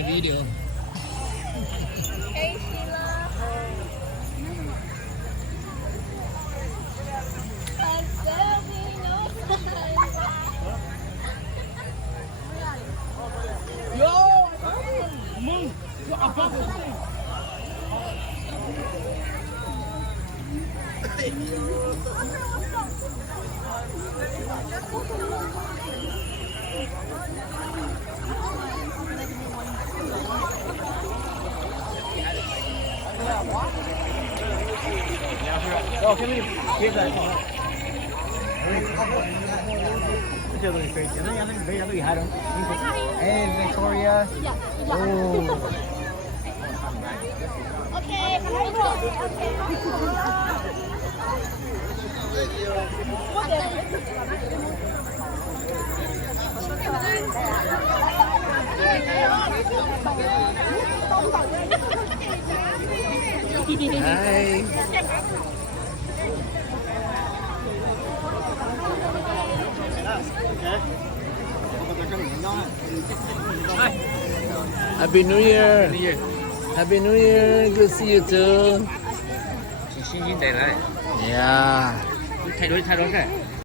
my video. Hey Sheila. I'm serving no Yo! Mừng! Rồi, cái gì? Tiếp rồi. Chưa rồi, phải nó nhắn bây giờ bị hai đâu. Hey, Victoria. Oh. Okay, Hi. Happy New Year. Happy New Year. Good to see you too. 新新得来， Yeah. 太多事。